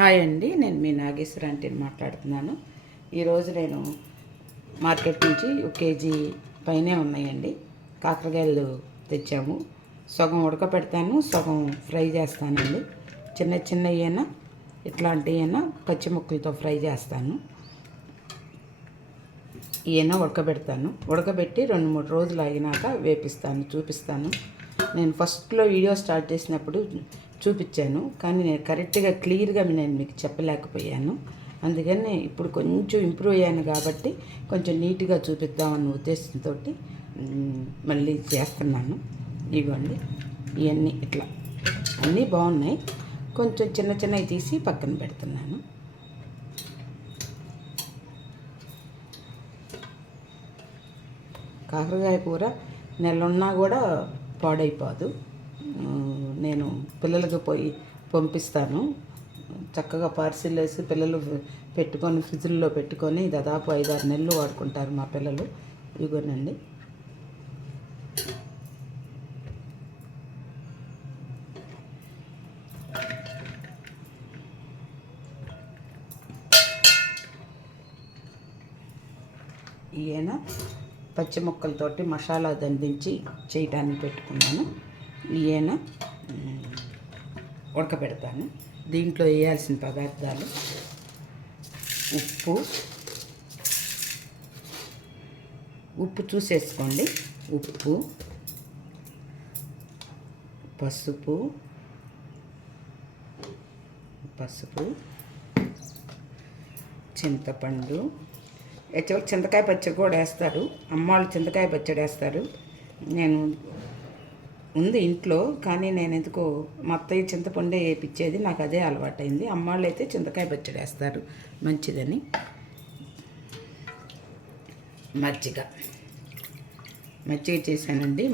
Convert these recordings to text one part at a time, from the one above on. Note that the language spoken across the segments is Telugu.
హాయ్ అండి, నేను మీ నాగేశ్వర ఆంటీని మాట్లాడుతున్నాను. ఈరోజు నేను మార్కెట్ నుంచి 1 కేజీ పైనే ఉన్నాయండి కాకరకాయలు తెచ్చాము. సగం ఉడకపెడతాను, సగం ఫ్రై చేస్తానండి. చిన్న చిన్నవైనా ఇట్లాంటివైనా పచ్చి ముక్కలతో ఫ్రై చేస్తాను. ఈయన ఉడకబెట్టి 2-3 రోజులు అయినాక వేపిస్తాను, చూపిస్తాను. నేను ఫస్ట్లో వీడియో స్టార్ట్ చేసినప్పుడు చూపించాను, కానీ నేను కరెక్ట్గా క్లియర్గా నేను మీకు చెప్పలేకపోయాను. అందుకని ఇప్పుడు కొంచెం ఇంప్రూవ్ అయ్యాను కాబట్టి కొంచెం నీట్గా చూపిద్దామన్న ఉద్దేశంతో మళ్ళీ చేస్తున్నాను. ఇవ్వండి, ఇవన్నీ ఇట్లా అన్నీ బాగున్నాయి. కొంచెం చిన్న చిన్నవి తీసి పక్కన పెడుతున్నాను. కాకరకాయ కూర నెలలున్నా కూడా పాడైపోదు. నేను పిల్లలకి పోయి పంపిస్తాను. చక్కగా పార్సిల్ వేసి పిల్లలు పెట్టుకొని ఫ్రిడ్జ్లో పెట్టుకొని దాదాపు 5-6 నెలలు వాడుకుంటారు మా పిల్లలు. ఇదిగోనండి, ఈయన పచ్చి ముక్కలతోటి మసాలా దండించి చేయటానికి పెట్టుకున్నాను. ఈయన ఉడకబెడతాను. దీంట్లో వేయాల్సిన పదార్థాలు: ఉప్పు చూసేసుకోండి, ఉప్పు, పసుపు, చింతపండు. యాక్చువల్గా చింతకాయ పచ్చడి కూడా వేస్తారు, అమ్మాళ్ళు చింతకాయ పచ్చడి వేస్తారు. నేను ఉంది ఇంట్లో, కానీ నేను ఎందుకో మా అత్తయ్య చింతపండే వేయించేది, నాకు అదే అలవాటైంది. అమ్మాళ్ళు అయితే చింతకాయ పచ్చడి వేస్తారు మంచిదని. మజ్జిగ చేశానండి.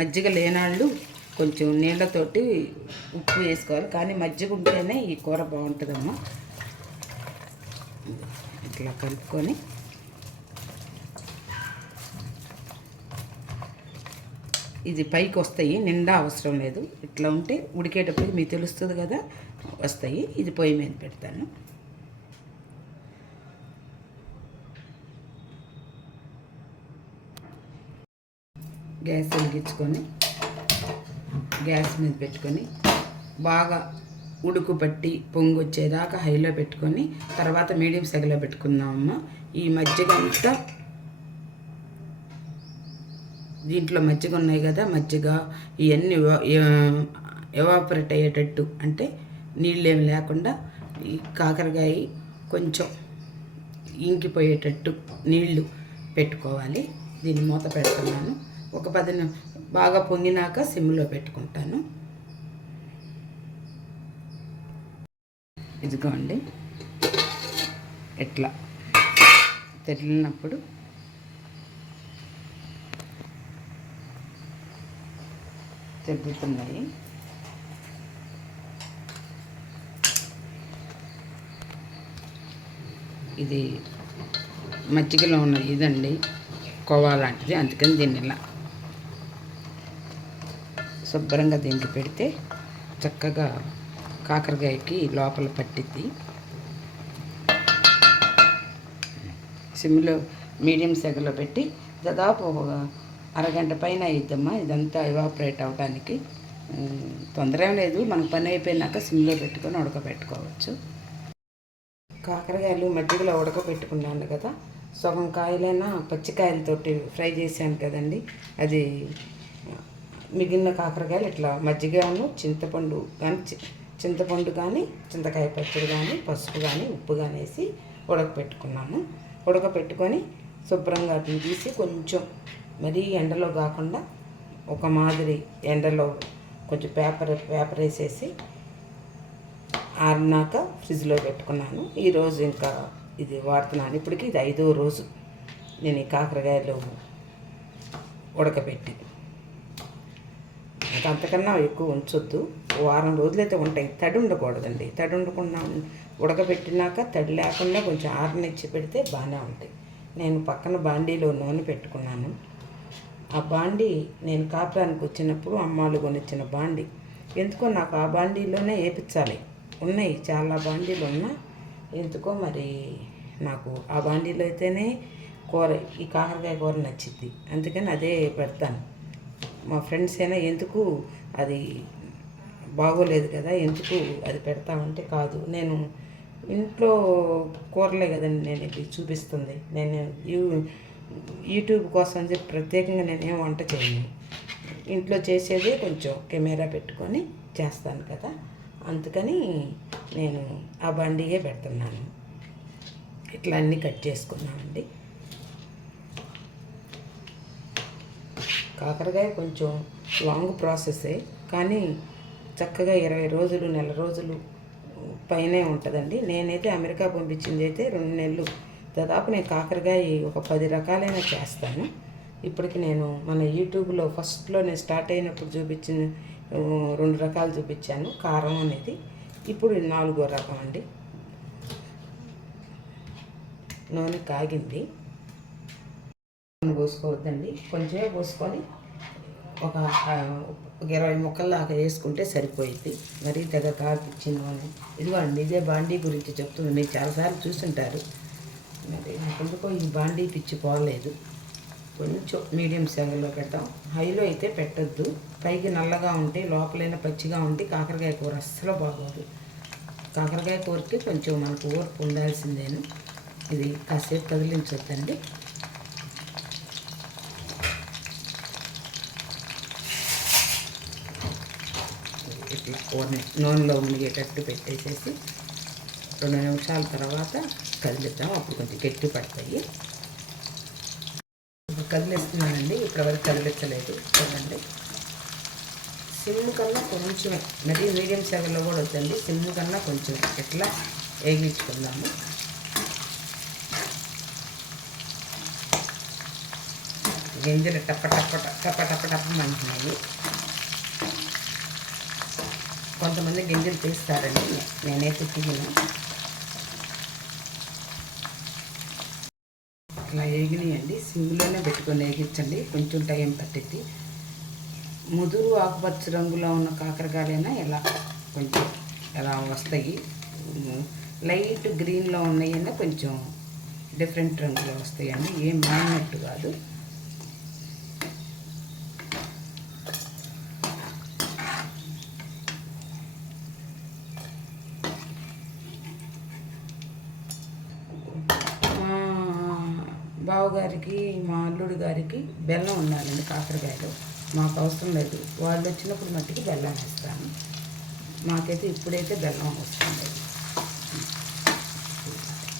మజ్జిగ లేనాళ్ళు కొంచెం నీళ్ళతోటి ఉప్పు వేసుకోవాలి, కానీ మజ్జిగ ఉంటేనే ఈ కూర బాగుంటుందమ్మా. ఇట్లా కలుపుకొని ఇది పైకి వస్తాయి, నిండా అవసరం లేదు. ఇట్లా ఉంటే ఉడికేటప్పుడు మీకు తెలుస్తుంది కదా, వస్తాయి. ఇది పొయ్యి మీద పెడతాను. గ్యాస్ వెలిగించుకొని గ్యాస్ మీద పెట్టుకొని బాగా ఉడుకు పట్టి పొంగు వచ్చేదాకా హైలో పెట్టుకొని తర్వాత మీడియం సెగలో పెట్టుకుందామమ్మ. ఈ మజ్జిగ అంతా దీంట్లో మజ్జిగ ఉన్నాయి కదా, మజ్జిగ ఇవన్నీ ఎవాపరేట్ అయ్యేటట్టు, అంటే నీళ్ళేమి లేకుండా ఈ కాకరకాయ కొంచెం ఇంకిపోయేటట్టు నీళ్లు పెట్టుకోవాలి. దీన్ని మూత పెడుతున్నాను. ఒక 10 బాగా పొంగినాక సిమ్లో పెట్టుకుంటాను. ఇదిగోండి, ఇట్లా తెరిలినప్పుడు తెగుతున్నాయి. ఇది మజ్జిగలో ఉన్న ఇదండి, కోవా లాంటిది. అందుకని దీన్ని ఇలా శుభ్రంగా దీనికి పెడితే చక్కగా కాకరకాయకి లోపల పట్టిద్ది. సిమ్లో మీడియం సెగలో పెట్టి దాదాపు ఒక అరగంట పైన అయిద్దమ్మా ఇదంతా ఎవాపరేట్ అవ్వడానికి. తొందర ఏం లేదు, మనకు పని అయిపోయినాక సిమ్లో పెట్టుకొని ఉడకబెట్టుకోవచ్చు. కాకరకాయలు మజ్జిగలో ఉడకబెట్టుకున్నాను కదా, సగం కాయలైనా పచ్చికాయలతోటి ఫ్రై చేశాను కదండి. అది మిగిలిన కాకరకాయలు ఇట్లా మజ్జిగను చింతపండు కానీ చింతకాయ పచ్చడి కానీ పసుపు కానీ ఉప్పు కానీ వేసి ఉడకపెట్టుకున్నాను. ఉడకపెట్టుకొని శుభ్రంగా తీసి కొంచెం మరీ ఎండలో కాకుండా ఒక మాదిరి ఎండలో కొంచెం పేపర్ వేసేసి ఆరినాక ఫ్రిడ్జ్లో పెట్టుకున్నాను. ఈరోజు ఇంకా ఇది వాడుతున్నాను. ఇప్పటికి ఇది 5వ రోజు నేను ఈ కాకరకాయలు ఉడకబెట్టి. అంతకన్నా ఎక్కువ ఉంచొద్దు, వారం రోజులైతే ఉంటాయి. తడి ఉండకూడదండి. తడి ఉండకుండా ఉడకబెట్టినాక తడి లేకుండా కొంచెం ఆరనిచ్చి పెడితే బాగానే ఉంటాయి. నేను పక్కన బాండీలో నూనె పెట్టుకున్నాను. ఆ బాండీ నేను కాపురానికి వచ్చినప్పుడు అమ్మాళ్ళు కొనిచ్చిన బాండీ. ఎందుకో నాకు ఆ బాండీలోనే వేయించాలి. ఉన్నాయి, చాలా బాండీలు ఉన్నా ఎందుకో మరి నాకు ఆ బాండీలో అయితేనే కూర, ఈ కాకరకాయ కూర నచ్చింది, అందుకని అదే పెడతాను. మా ఫ్రెండ్స్ అయినా ఎందుకు అది బాగోలేదు కదా, ఎందుకు అది పెడతామంటే, కాదు నేను ఇంట్లో కూరలే కదండి నేను ఇది చూపిస్తుంది. నేను యూట్యూబ్ కోసం చెప్పి ప్రత్యేకంగా నేనేం వంట చేయను. ఇంట్లో చేసేది కొంచెం కెమెరా పెట్టుకొని చేస్తాను కదా, అందుకని నేను ఆ బండియే పెడుతున్నాను. ఇట్లా అన్నీ కట్ చేసుకున్నామండి. కాకరకాయ కొంచెం లాంగ్ ప్రాసెసే, కానీ చక్కగా 20 రోజులు, నెల రోజులు పైనే ఉంటుందండి. నేనైతే అమెరికా పంపించింది అయితే 2 నెలలు దాదాపు. నేను కాకరకాయ ఒక 10 రకాలైన చేస్తాను. ఇప్పటికి నేను మన యూట్యూబ్లో ఫస్ట్లో నేను స్టార్ట్ అయినప్పుడు చూపించిన 2 రకాలు చూపించాను, కారం అనేది. ఇప్పుడు 4వ రకం అండి. నూనె కాగింది, నూనె పోసుకోవద్దండి, కొంచెమే పోసుకొని ఒక 20 ముక్కలు దాకా వేసుకుంటే సరిపోయింది. మరీ తెగ కాగిచ్చిన నూనె. ఇదిగోండి, ఇదే బాండీ గురించి చెప్తుంది. మీరు చాలాసార్లు చూస్తుంటారు. మరి ఎందుకో ఈ బాండీ పిచ్చి పోలేదు. కొంచెం మీడియం సెగలో పెడతాం, హైలో అయితే పెట్టద్దు. పైకి నల్లగా ఉంటే లోపలైన పచ్చిగా ఉంటే కాకరకాయ కూర అస్సలు బాగోదు. కాకరకాయ కూరకి కొంచెం మనకు ఓర్పు ఉండాల్సిందేను. ఇది కాసేపు కదిలించొద్దండి. ఇట్లా కూరని నూనెలో మునిగేటట్టు పెట్టేసేసి 2 నిమిషాల తర్వాత కదిలిద్దాం. అప్పుడు కొంచెం గట్టి పడతాయి. కదిలిస్తున్నానండి, ఇప్పటివరకు కదిలించలేదు చూడండి. సిమ్ కన్నా కొంచెమే, మరీ మీడియం సెగల్లో కూడా వద్దండి, సిమ్ కన్నా కొంచెం ఇట్లా వేగించుకుందాము. గింజలు టప్పమంటున్నాయి. కొంతమంది గింజలు తీస్తారండి, నేనైతే తీయను. అట్లా వేగినాయండి, సిమ్లోనే పెట్టుకొని వేగించండి, కొంచెం టైం పట్టిద్ది. ముదురు ఆకుపచ్చ రంగులో ఉన్న కాకరకాయలైనా ఇలా కొంచెం ఎలా వస్తాయి. లైట్ గ్రీన్లో ఉన్నాయన్నా కొంచెం డిఫరెంట్ రంగులో వస్తాయండి, ఏం మాడినట్టు కాదు. బావగారికి, మా అల్లుడు గారికి బెల్లం ఉండాలండి కాకరకాయలో. మాకు అవసరం లేదు, వాళ్ళు వచ్చినప్పుడు మట్టికి బెల్లం వేస్తాను. మాకైతే ఇప్పుడైతే బెల్లం అవసరం లేదు.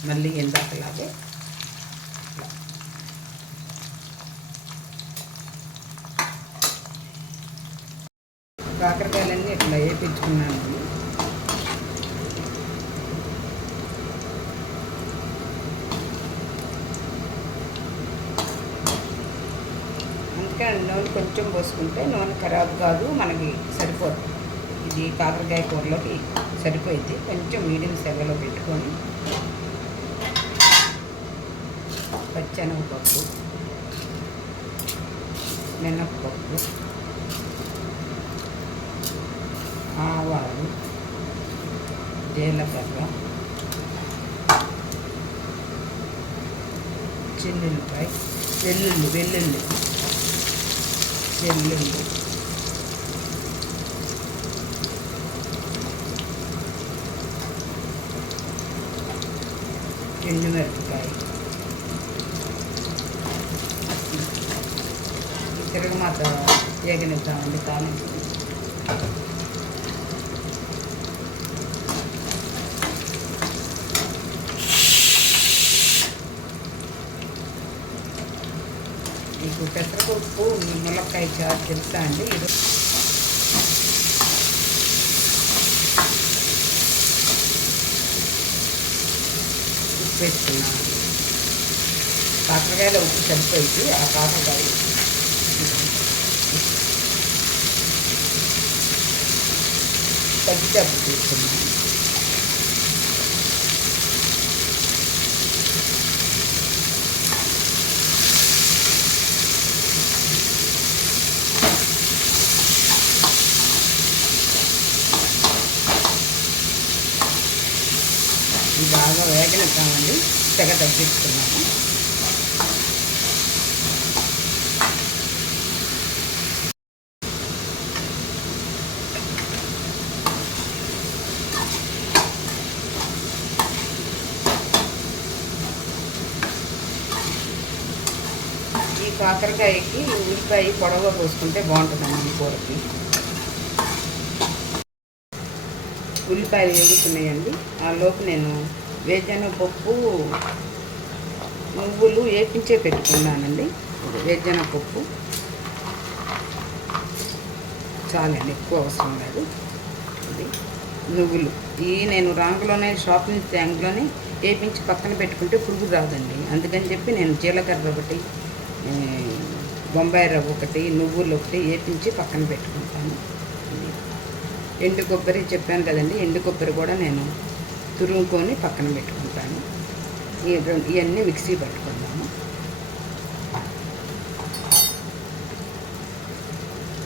మళ్ళీ ఎందాకలాగే కాకరకాయలన్నీ ఇట్లా వేయించుకున్నాను. నూనె కొంచెం పోసుకుంటే నూనె ఖరాబ్ కాదు, మనకి సరిపోదు. ఇది కాకరకాయ కూరలోకి సరిపోయింది. కొంచెం మీడియం సెగలో పెట్టుకొని పచ్చెనగపప్పు, మినప్పప్పు, ఆవాలు, జీలకర్ర, చిన్నులపాయ, వెల్లుల్లి, ఎండుమిరపకాయ, తిరగమాత వేగనిద్దామండి తాలింపు. మీకు పెసరపప్పు, ములక్కాయ చారు తెలుసా అండి? ఉప్పు వేసుకున్నాను. కాకరకాయలో ఉప్పు సరిపోయింది. ఆ కాకరకాయ పచ్చిపప్పు తీసుకున్నాను. ఇది బాగా వేగనిద్దామండి. తెగ తగ్గించుకున్నాము. ఈ కాకరకాయకి ఉల్లిపాయ పొడవుగా కోసుకుంటే బాగుంటుందండి ఈ కూరకి. ఉల్లిపాయలు వేగుతున్నాయండి. ఆ లోపు నేను వేరుశనగపప్పు నువ్వులు వేపించే పెట్టుకున్నానండి. వేరుశనగపప్పు చాలండి, ఎక్కువ అవసరం లేదు. ఇది నువ్వులు నేను రాంగులోనే షాప్ నుంచి ట్యాంక్లోనే వేపించి పక్కన పెట్టుకుంటే పురుగు రాదండి. అందుకని చెప్పి నేను జీలకర్ర ఒకటి, బొంబాయి రవ్వ ఒకటి, నువ్వులు ఒకటి వేపించి పక్కన పెట్టుకుంటాను. ఎండు కొబ్బరి చెప్పాను కదండి, ఎండు కొబ్బరి కూడా నేను తురుముకొని పక్కన పెట్టుకుంటాను. ఇవన్నీ మిక్సీ పట్టుకుందాము.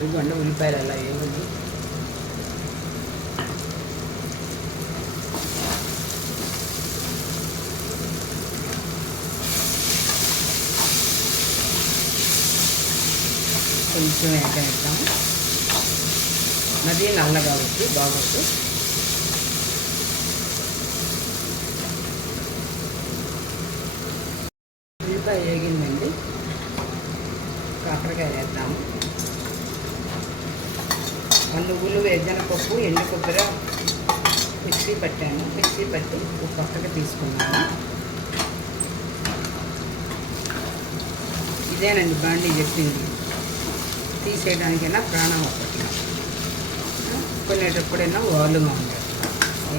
ఇవ్వండి ఉల్లిపాయలు అలా వేయండి. కొంచెం వేగనిద్దాము. మరీ నల్లగా వద్దు, బాగోదు. ఉల్లిపాయ వేగిందండి. కాకరకాయ వేద్దాము. నువ్వులు, వేరుశనగపప్పు, ఎండు కొబ్బరి మిక్సీ పట్టాను. మిక్సీ పట్టి ఒక పక్కగా తీసుకున్నాను. ఇదేనండి బాండీ చెప్పింది, తీసేయడానికైనా ప్రాణం అప్పట్లో, కొనేటప్పుడైనా వాలుగా ఉండేది.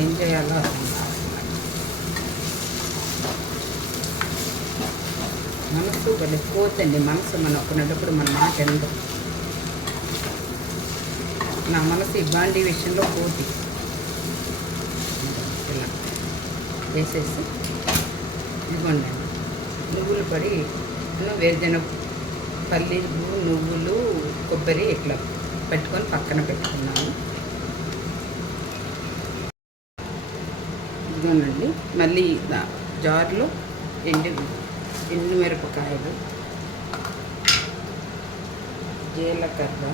ఏం చేయాలో అర్థం కాదు. మనసు భలే పోతండి. మనసు మనం కొనేటప్పుడు మన మాట ఎంతో. నా మనసు ఈ బాండీ విషయంలో పోటీ. ఇలా వేసేసి ఇవ్వండి. నువ్వులు పడి వేరుశనగ పల్లీలు, నువ్వులు, కొబ్బరి ఇట్లా పెట్టుకొని పక్కన పెట్టుకున్నాను. ఇదిగోనండి. మళ్ళీ జార్లో ఎండు మిరపకాయలు, జీలకర్ర,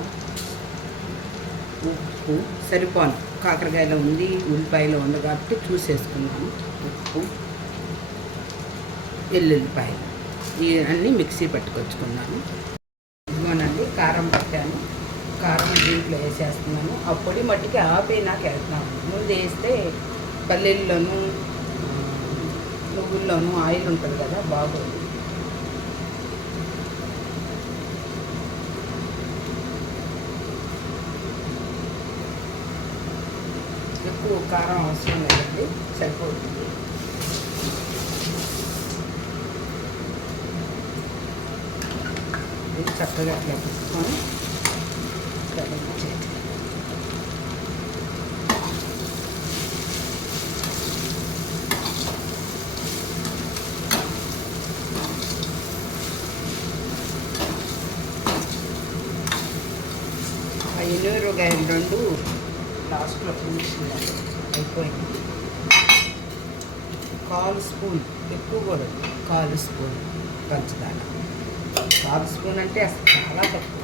ఉప్పు సరిపోను. కాకరకాయలో ఉంది, ఉల్లిపాయలో ఉంది కాబట్టి చూసేసుకున్నాను. ఉప్పు, వెల్లుల్లిపాయలు ఇవన్నీ మిక్సీ పట్టుకొచ్చుకున్నాను. ఇదిగోనండి కారం పట్టాను. కారం దీంట్లో వేసేస్తున్నాను. ఆ పొడి మట్టికి ఆపేనాక వేస్తున్నాను. ముందు వేస్తే పల్లీల్లోనూ నువ్వుల్లోనూ ఆయిల్ ఉంటుంది కదా, బాగోదు. ఎక్కువ కారం అవసరం లేదండి, సరిపోతుంది. ఇది చక్కగా అట్లా పెట్టుకొని కలిపి ఆ ఎనిమిరకాయలు రెండు లాస్ట్లో ఫినిష్ అయిపోయింది. 1/4 స్పూన్, ఎక్కువ కూడా 1/4 స్పూన్ పంచదార. 1/4 స్పూన్ అంటే అసలు చాలా తక్కువ.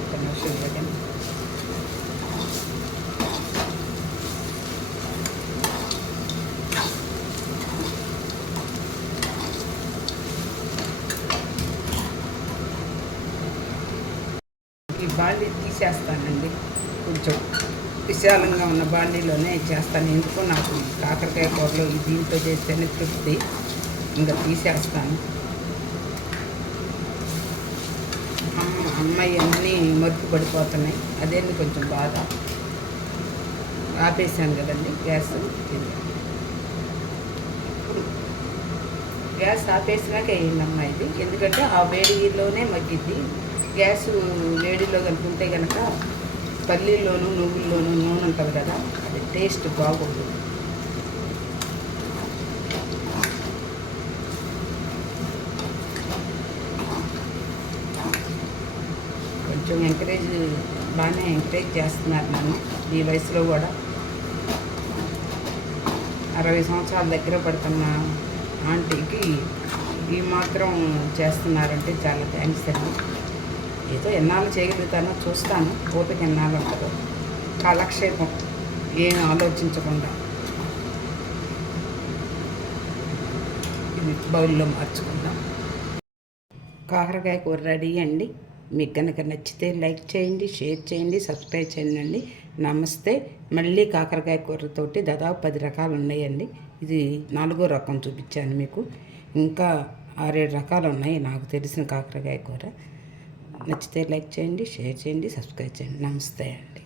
ఒక్క నిమిషం ఇవ్వకండి. ఈ బాండీ తీసేస్తానండి. కొంచెం విశాలంగా ఉన్న బాండీలోనే చేస్తాను. ఎందుకో నాకు కాకరకాయ కూరలో దీంతో చేస్తేనే తృప్తి. ఇంకా తీసేస్తాను. అమ్మాయి అన్నీ మరుపు పడిపోతున్నాయి, అదేంటి కొంచెం బాధ. ఆపేసాను కదండి గ్యాస్. ఇప్పుడు గ్యాస్ ఆపేసినాక వేయండి ఇది, ఎందుకంటే ఆ వేడిలోనే మగ్గిద్ది. గ్యాస్ వేడిలో కనుకుంటే కనుక పల్లీల్లోనూ నువ్వుల్లోనూ నూనె ఉంటుంది కదా, అది టేస్ట్ బాగుంది. కొంచెం బాగానే ఎంకరేజ్ చేస్తున్నారు నన్ను ఈ వయసులో కూడా. 60 సంవత్సరాల దగ్గర పడుతున్న ఆంటీకి ఈ మాత్రం చేస్తున్నారంటే చాలా థ్యాంక్స్ అండి. ఏదో ఎన్నాళ్ళు చేయగలుగుతానో చూస్తాను, ఓపిక ఎన్నాళ్ళు ఉంటుందో. కాలక్షేపం ఏం ఆలోచించకుండా ఇది బౌల్లో మార్చుకుందాం. కాకరకాయ కూర రెడీ అండి. మీకు కనుక నచ్చితే లైక్ చేయండి, షేర్ చేయండి, సబ్స్క్రైబ్ చేయండి. నమస్తే. మళ్ళీ కాకరకాయ కూరతోటి దాదాపు 10 రకాలు ఉన్నాయండి. ఇది 4వ రకం చూపించాను మీకు. ఇంకా 6-7 రకాలు ఉన్నాయి నాకు తెలిసిన కాకరకాయ కూర. నచ్చితే లైక్ చేయండి, షేర్ చేయండి, సబ్స్క్రైబ్ చేయండి. నమస్తే అండి.